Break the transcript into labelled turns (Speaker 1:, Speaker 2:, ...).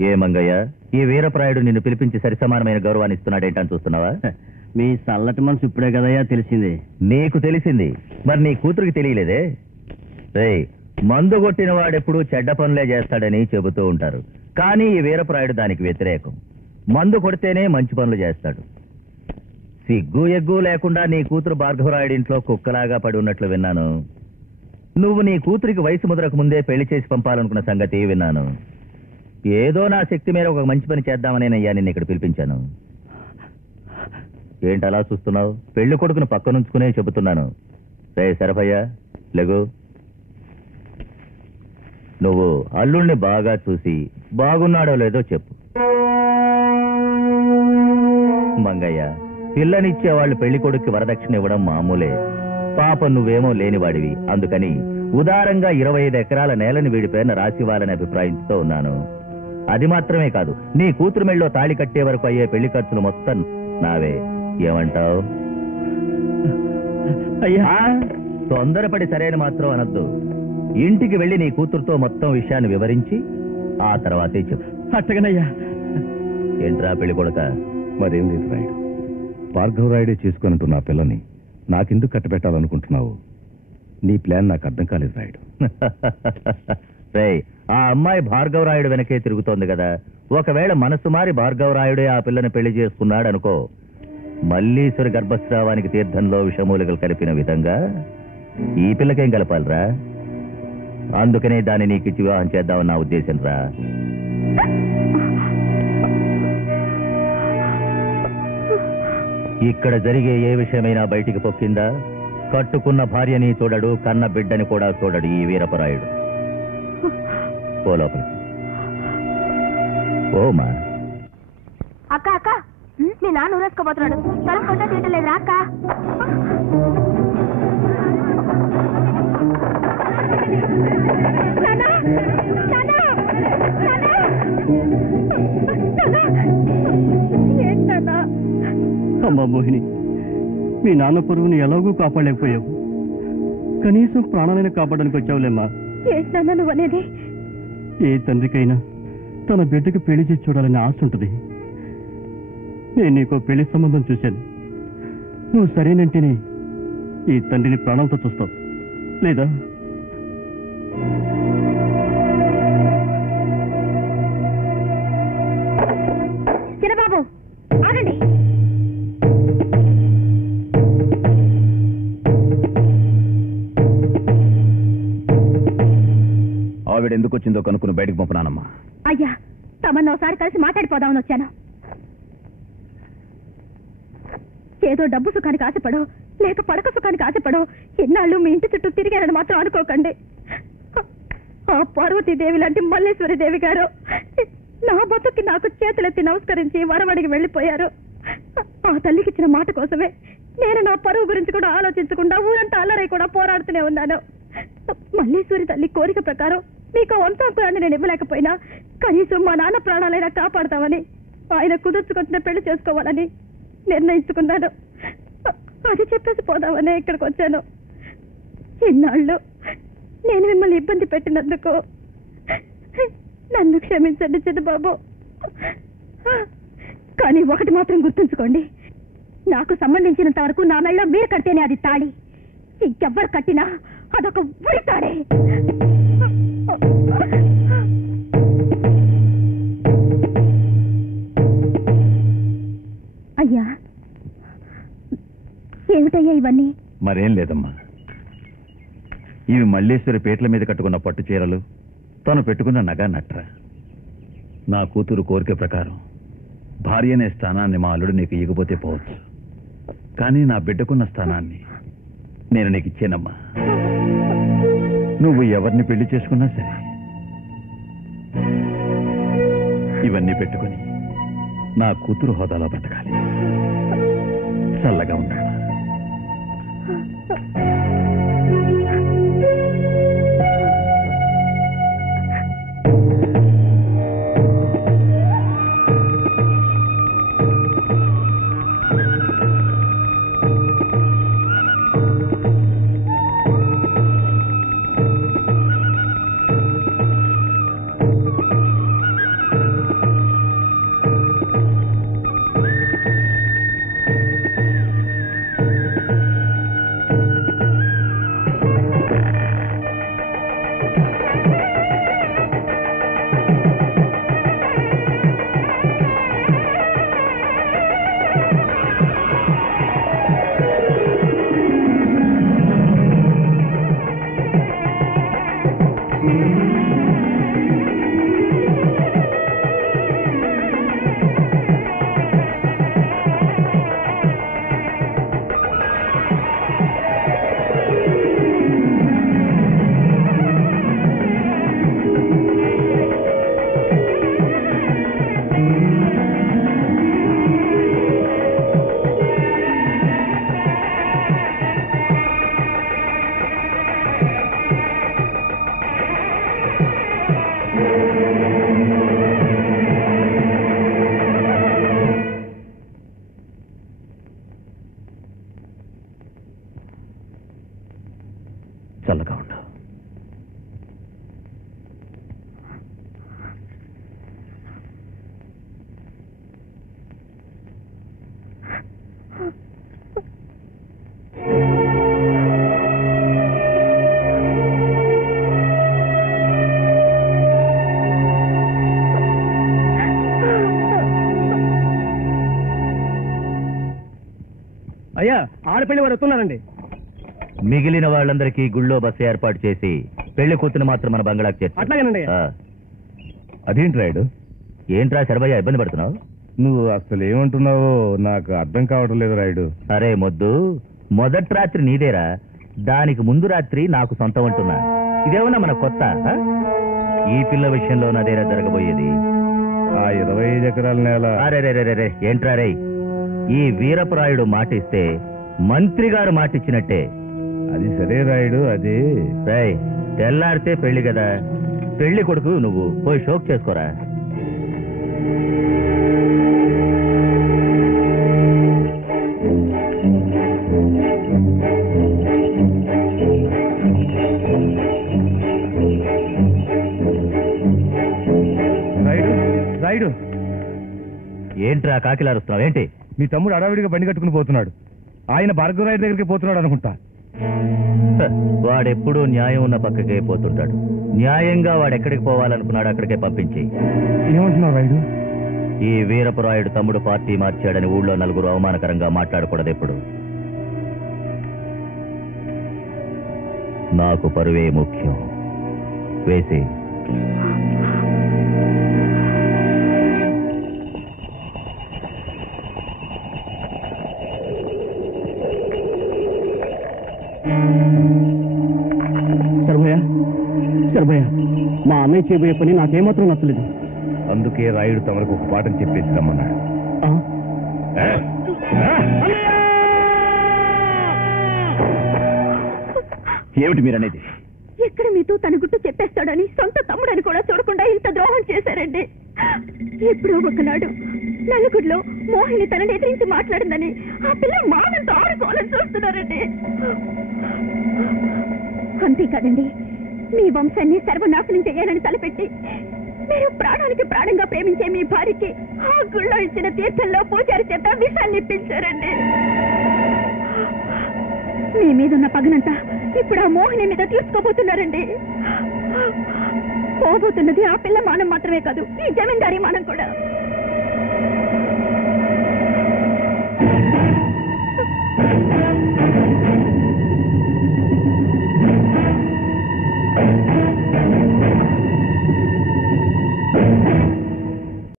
Speaker 1: ఏ మంగయ్య ఈ వీరప్రాయుడు నిన్ను పిలిపించి సరిసమానమైన గౌరవాన్ని ఇస్తున్నాడేంటని చూస్తున్నావా?
Speaker 2: మీ చల్లటి మనసు ఇప్పుడే కదయ్యా తెలిసింది.
Speaker 1: నీకు తెలిసింది. మరి నీ కూతురికి తెలియలేదే? రేయ్ మందు కొట్టిన వాడెప్పుడు చెడ్డ పనులే చేస్తాడని చెబుతూ ఉంటారు. కానీ ఈ వీరప్రాయుడు దానికి వ్యతిరేకం. మందు కొడితేనే మంచి పనులు చేస్తాడు. సిగ్గు ఎగ్గు లేకుండా నీ కూతురు భార్గవరాయుడి ఇంట్లో కుక్కలాగా పడి ఉన్నట్లు విన్నాను. నువ్వు నీ కూతురికి వయసు ముదరకు ముందే పెళ్ళి చేసి పంపాలనుకున్న సంగతి విన్నాను. ఏదో నా శక్తి మేర ఒక మంచి పని చేద్దామనేనయ్యా నిన్ను ఇక్కడ పిలిపించాను. ఏంటి అలా చూస్తున్నావు? పెళ్ళి కొడుకును పక్కనుంచుకునే చెబుతున్నాను. రే సరఫయ్య లెగు. నువ్వు అల్లుణ్ణి బాగా చూసి బాగున్నాడో లేదో చెప్పు. మంగయ్య పిల్లనిచ్చే వాళ్ళు పెళ్ళి కొడుక్కి వరదక్షిణ ఇవ్వడం మామూలే. పాప నువ్వేమో లేనివాడివి. అందుకని ఉదారంగా ఇరవై ఐదు ఎకరాల నేలని వీడి పేరున రాసివ్వాలనే అభిప్రాయంతో ఉన్నాను. అది మాత్రమే కాదు నీ కూతురు మెళ్ళలో తాళి కట్టే వరకు అయ్యే పెళ్ళి ఖర్చులు మొత్తం నావే. ఏమంటావు?
Speaker 2: అయ్యా.
Speaker 1: తొందరపడి సరైన మాత్రం అనొద్దు. ఇంటికి వెళ్ళి నీ కూతురుతో మొత్తం విషయాన్ని వివరించి ఆ తర్వాతే చెప్పు.
Speaker 2: అట్టగనయ్యా.
Speaker 1: ఏంట్రా పెళ్ళి కొడక?
Speaker 3: మరేం లేదు రాయుడు. భార్గవరాయుడే చేసుకున్నట్టు నా పిల్లని నాకెందుకు కట్టబెట్టాలనుకుంటున్నావు? నీ ప్లాన్ నాకు అర్థం కాలేదు రాయుడు.
Speaker 1: రే ఆ అమ్మాయి భార్గవరాయుడు వెనకే తిరుగుతోంది కదా. ఒకవేళ మనసు మారి భార్గవరాయుడే ఆ పిల్లని పెళ్ళి చేసుకున్నాడు అనుకో మల్లీశ్వరి గర్భస్రావానికి తీర్థంలో విషమూలికలు కలిపిన విధంగా ఈ పిల్లకేం కలపాలిరా? అందుకనే దాన్ని నీకు వివాహం చేద్దామని నా ఉద్దేశం రా. ఇక్కడ జరిగే ఏ విషయమైనా బయటికి పొక్కిందా? కట్టుకున్న భార్యని చూడడు కన్న బిడ్డని కూడా చూడడు ఈ వీరపరాయుడు. ఓ లోపల. ఓమా
Speaker 4: అక్క అక్క. మీ నాన్న ఊరేసుకోబోతున్నాడు తల ఫోటో తీయటలేదురా అక్క.
Speaker 2: అమ్మా మోహిని మీ నాన్న పరువుని ఎలాగూ కాపాడలేకపోయావు. కనీసం ప్రాణాలైనా కాపాడడానికి వచ్చావులేమ్మా.
Speaker 4: నువ్వు అనేది
Speaker 2: ఏ తండ్రికైనా తన బిడ్డకు పెళ్ళి చేసి చూడాలని ఆశ ఉంటుంది. నేను నీకు పెళ్ళి సంబంధం చూశాను. నువ్వు సరేనంటేనే ఈ తండ్రిని ప్రాణాలతో చూస్తావు. లేదా?
Speaker 3: ఎందుకు వచ్చిందో కనుక్కుని బయటకు పంపనానమ్మా.
Speaker 4: అయ్యా తమన్న ఒకసారి కలిసి మాట్లాడిపోదామని వచ్చాను. ఏదో డబ్బు సుఖానికి ఆశపడో లేక పడక సుఖానికి ఆశపడో ఎన్నాళ్ళు మీ ఇంటి చుట్టూ తిరిగారని మాత్రం అనుకోకండి. ఆ పార్వతీదేవి లాంటి మల్లేశ్వరి దేవి గారు నా బతుక్కి నాకు చేతులెత్తి నమస్కరించి వరవడికి వెళ్ళిపోయారు. ఆ తల్లికి ఇచ్చిన మాట కోసమే నేను నా పరువు గురించి కూడా ఆలోచించకుండా ఊరంతా అల్లరై కూడా పోరాడుతూనే ఉన్నాను. మల్లేశ్వరి తల్లి కోరిక ప్రకారం మీకు వంశాంకురాన్ని నేను ఇవ్వలేకపోయినా కనీసం మా నాన్న ప్రాణాలైనా కాపాడతామని ఆయన కుదుర్చుకుంటున్న పెళ్ళి చేసుకోవాలని నిర్ణయించుకున్నాను. అది చెప్పేసి పోదామనే ఇక్కడికి వచ్చాను. ఇన్నాళ్ళు నేను మిమ్మల్ని ఇబ్బంది పెట్టినందుకు నన్ను క్షమించండి చిన్నబాబు. కానీ ఒకటి మాత్రం గుర్తుంచుకోండి. నాకు సంబంధించినంత వరకు నా మెళ్ళ మీరు కడితేనే అది తాళి. ఇంకెవ్వరు కట్టినా అదొక ఉరితాడే అయ్యా. ఏమిటయ్యా ఇవన్నీ?
Speaker 3: మరేం లేదమ్మా. ఇవి మల్లేశ్వరి పేట్ల మీద కట్టుకున్న పట్టు చీరలు తను పెట్టుకున్న నగ నట్ర. నా కూతురు కోరిక ప్రకారం భార్య అనే స్థానాన్ని మా అల్లుడు నీకు ఇగిపోతే పోవచ్చు. కానీ నా బిడ్డకున్న స్థానాన్ని నేను నీకు ఇచ్చానమ్మా. నువ్వు ఎవరిని పెళ్ళి చేసుకున్నా సరే ఇవన్నీ పెట్టుకుని నా కూతురు హోదాలో బ్రతకాలి. చల్లగా ఉండాలి.
Speaker 2: వారు వస్తున్నారండి
Speaker 1: మిగిలిన వాళ్ళందరికీ గుళ్ళో బస్సు ఏర్పాటు చేసి పెళ్ళి కూతురు మాత్రం మన బంగ్లాకి చేర్చు.
Speaker 2: అట్లాగేనండి.
Speaker 1: ఆ.
Speaker 5: అదేంటి రాయుడు?
Speaker 1: ఏంట్రా శరభయ్య ఇబ్బంది పడుతున్నావు?
Speaker 5: నువ్వు అసలు ఏమంటున్నావో నాకు అర్థం కావటం లేదు రాయుడు.
Speaker 1: అరే మొద్దు మొదటి రాత్రి నీదేరా? దానికి ముందు రాత్రి నాకు సొంతం అంటున్నా. ఇదేమన్నా మన కొత్త? ఈ పిల్ల విషయంలో నాదేరా జరగబోయేది?
Speaker 5: ఆ ఇరవై ఐదు ఎకరాల నేల.
Speaker 1: అరే రే రే రే, రే ఏంట్రా రే ఈ వీరపురాయుడు మాట ఇస్తే మంత్రి గారు మాట ఇచ్చినట్టే
Speaker 5: అది సరే రాయుడు అది.
Speaker 1: రేయ్ తెల్లారితే పెళ్ళి కదా. పెళ్ళి కొడుకు నువ్వు. పోయి షోక్ చేసుకోరా.
Speaker 5: రాయుడు రాయుడు.
Speaker 1: ఏంట్రా కాకిలారుస్తున్నావు ఏంటి?
Speaker 5: మీ తమ్ముడు అడావిడిగా బండి కట్టుకుని పోతున్నాడు. ఆయన భార్గవ రాయుడు దగ్గరికి పోతున్నాడు అనుకుంటా.
Speaker 1: వాడెప్పుడూ న్యాయం ఉన్న పక్కకే పోతుంటాడు. న్యాయంగా వాడెక్కడికి పోవాలనుకున్నాడు అక్కడికే పంపించి
Speaker 5: ఏమంటున్నావు రాయుడు?
Speaker 1: ఈ వీరపురాయుడు తమ్ముడు పార్టీ మార్చాడని ఊళ్ళో నలుగురు అవమానకరంగా మాట్లాడకూడదు ఎప్పుడు నాకు పరువే ముఖ్యం. వేసి
Speaker 2: శర్భయ్య శర్భయ్య మా అన్నయ్య చేయబోయే పని నాకేమాత్రం నచ్చలేదు.
Speaker 5: అందుకే రాయుడు తమకు ఒక పాఠం చెప్పేసి రమ్మన్నాడు? ఏమిటి మీరనేది?
Speaker 6: ఎక్కడ మీతో తన గుట్టు చెప్పేస్తాడని సొంత తమ్ముడని కూడా చూడకుండా ఇంత ద్రోహం చేశారండి. ఎప్పుడో ఒకనాడు నలుగురిలో మోహిని తనని ఎదిరించి మాట్లాడిందని ఆ పిల్ల మానంతో ఆడుకోవాలని చూస్తున్నారండి. అంతేకాదండి మీ వంశాన్ని సర్వనాశనం చేయాలని తలపెట్టి మీరు ప్రాణానికి ప్రాణంగా ప్రేమించే మీ భార్యకి ఆ గుళ్ళో ఇచ్చిన తీర్థంలో పూజారి చేత విషాన్ని ఇప్పించారండి. మీ మీదున్న పగనంతా ఇప్పుడు ఆ మోహిని మీద తీసుకోబోతున్నారండి పోబోతున్నది ఆ పిల్ల మానం మాత్రమే కాదు ఈ జమీందారీ మానం కూడా. Thank you.